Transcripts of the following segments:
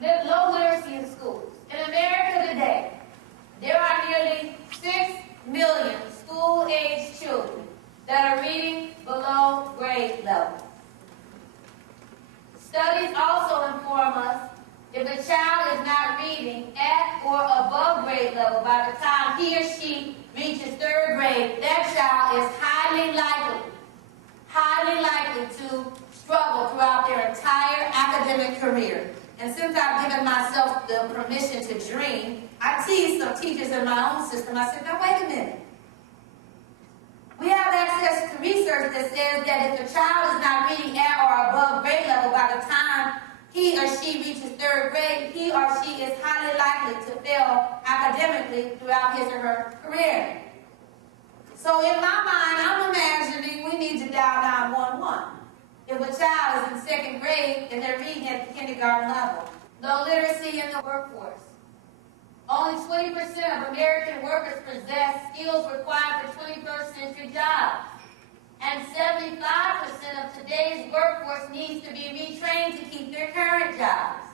low literacy in schools. In America today, there are nearly 6 million school-aged children that are reading below grade level. Studies also inform us if a child is not reading at or above grade level by the time he or she reaches 3rd grade, that child is highly likely to struggle throughout their entire academic career. And since I've given myself the permission to dream, I teased some teachers in my own system. I said, now wait a minute. We have access to research that says that if a child is not reading at or above grade level by the time he or she reaches 3rd grade, he or she is highly likely to fail academically throughout his or her career. So in my mind, I'm imagining we need to dial 911. If a child is in 2nd grade and they're reading at the kindergarten level. Low literacy in the workforce. Only 20% of American workers possess skills required for 21st century jobs. And 75% of today's workforce needs to be retrained to keep their current jobs.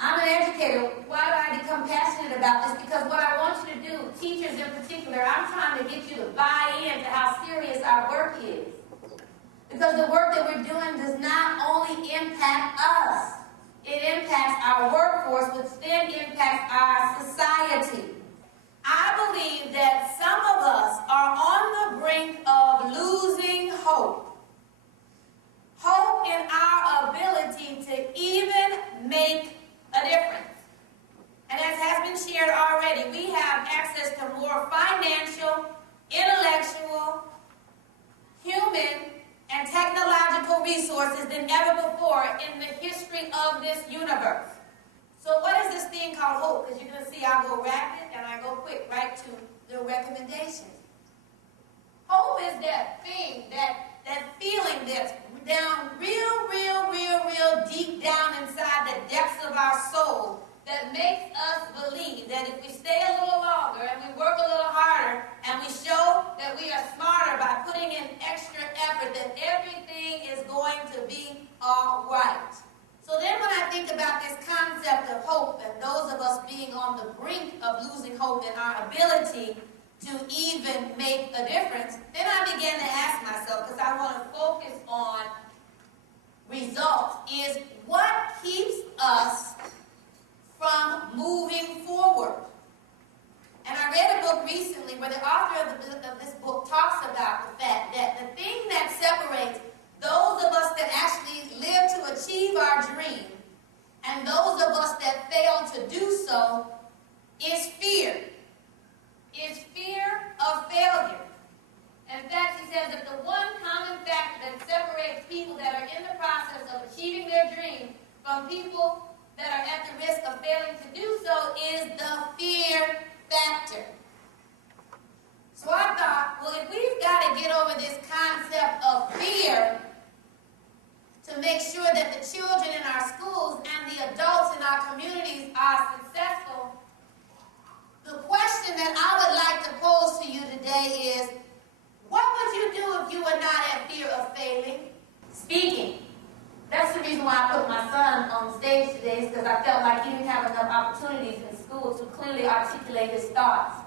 I'm an educator. Why do I become passionate about this? Because what I want you to do, teachers in particular, I'm trying to get you to buy into how serious our work is. Because the work that we're doing does not only impact us, it impacts our workforce, which then impacts our society. I believe that some of us are on the brink of losing hope. Hope in our ability to even make a difference. And as has been shared already, we have access to more financial, intellectual, human, and technological resources than ever before in the history of this universe. So what is this thing called hope? Because you're going to see I go rapid and I go quick right to the recommendations. Hope is that thing, that feeling that's down real deep down inside the depths of our soul that makes us believe that if we stay a little longer and we work a little harder and we show that we are smarter by putting in extra effort, that everything is going to be all right. So then when I think about this concept of hope and those of us being on the brink of losing hope in our ability to even make a difference, then I began to ask myself, because I want to focus on results, is what keeps us from moving forward? And I read a book recently where the author of this book talks about the fact that the thing that separates those of us that actually live to achieve our dream and those of us that fail to do so is fear. Is fear of failure. In fact, he says that the one common factor that separates people that are in the process of achieving their dream from people that are at the risk of failing to do so is the fear factor. So I thought, well, if we've got to get over this concept of fear to make sure that the children in our schools and the adults in our communities are successful, the question that I would like to pose to you today is, what would you do if you were not at fear of failing? Speaking. That's the reason why I put my son on stage today, is because I felt like he didn't have enough opportunities in school to clearly articulate his thoughts.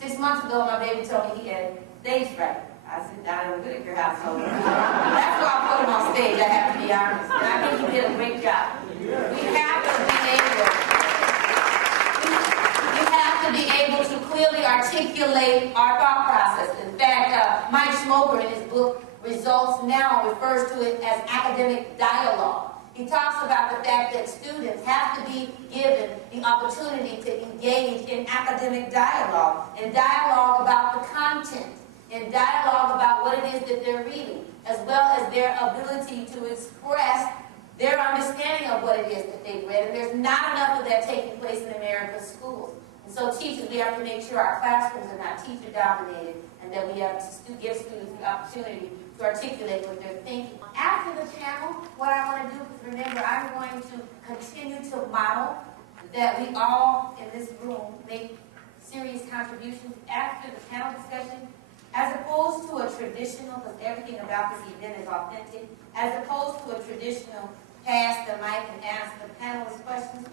6 months ago, my baby told me he had stage fright. I sit down in the Whitaker household. That's why I put him on stage, I have to be honest. And I think he did a great job. We have to be able to clearly articulate our thought process. In fact, Mike Schmoker in his book, Results Now, refers to it as academic dialogue. He talks about the fact that students have to be given the opportunity to engage in academic dialogue, and dialogue about the content, and dialogue about what it is that they're reading, as well as their ability to express their understanding of what it is that they've read. And there's not enough of that taking place in America's schools. And so teachers, we have to make sure our classrooms are not teacher-dominated, and that we have to give students the opportunity to articulate what they're thinking. After the panel, what I want to do is, remember, I'm going to continue to model that we all in this room make serious contributions after the panel discussion, as opposed to a traditional, because everything about this event is authentic, as opposed to a traditional pass the mic and ask the panelists questions.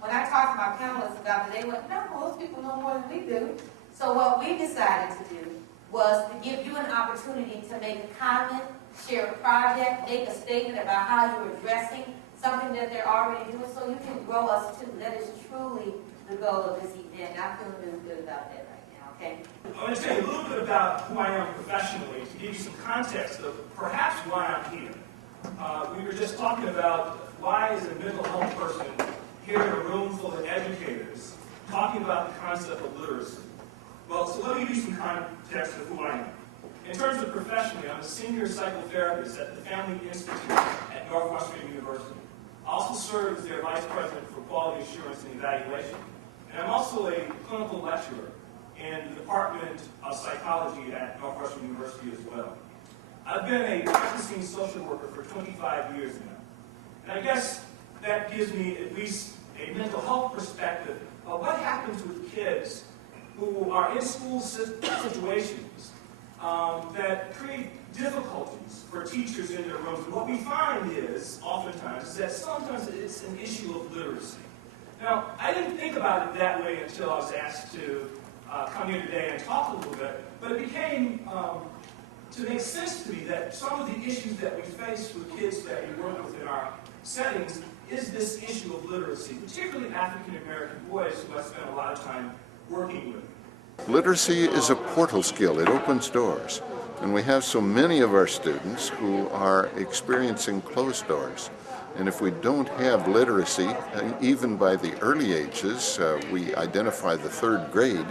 When I talked to my panelists about it, they went, no, those people know more than we do. So what we decided to do was to give you an opportunity to make a comment, share a project, make a statement about how you're addressing something that they're already doing, so you can grow us too. That is truly the goal of this event. I feel really good about that right now, okay? I want to tell you a little bit about who I am professionally to give you some context of perhaps why I'm here. We were just talking about why is a mental health person here in a room full of educators talking about the concept of literacy. Well, so let me give you some context of who I am. In terms of professionally, I'm a senior psychotherapist at the Family Institute at Northwestern University. I also serve as their vice president for quality assurance and evaluation. And I'm also a clinical lecturer in the Department of Psychology at Northwestern University as well. I've been a practicing social worker for 25 years now. And I guess that gives me at least a mental health perspective of what happens with kids who are in school situations that create difficulties for teachers in their rooms. And what we find is, oftentimes, is that sometimes it's an issue of literacy. Now, I didn't think about it that way until I was asked to come here today and talk a little bit, but it became to make sense to me that some of the issues that we face with kids that we work with in our settings is this issue of literacy, particularly African American boys who I spend a lot of time working with. Literacy is a portal skill. It opens doors. And we have so many of our students who are experiencing closed doors. And if we don't have literacy, even by the early ages, we identify the third grade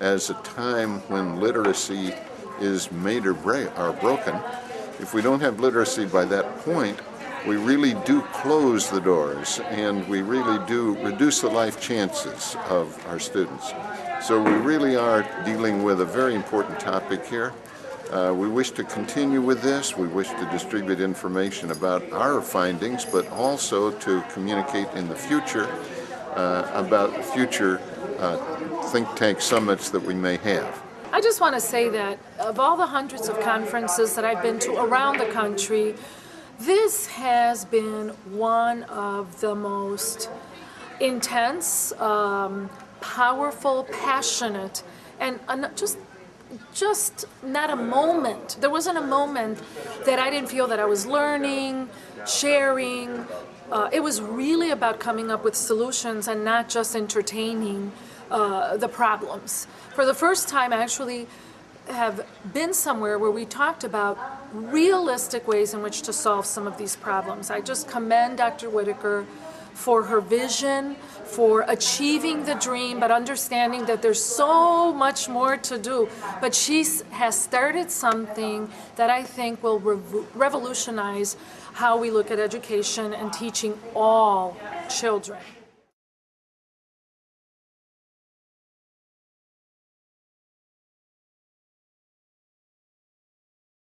as a time when literacy is made or broken. If we don't have literacy by that point, we really do close the doors, and we really do reduce the life chances of our students. So we really are dealing with a very important topic here. We wish to continue with this. We wish to distribute information about our findings, but also to communicate in the future about future think tank summits that we may have. I just want to say that of all the hundreds of conferences that I've been to around the country, this has been one of the most intense, powerful, passionate, and just not a moment. There wasn't a moment that I didn't feel that I was learning, sharing. It was really about coming up with solutions and not just entertaining the problems. For the first time, I actually have been somewhere where we talked about realistic ways in which to solve some of these problems. I just commend Dr. Whitaker for her vision, for achieving the dream, but understanding that there's so much more to do. But she has started something that I think will revolutionize how we look at education and teaching all children.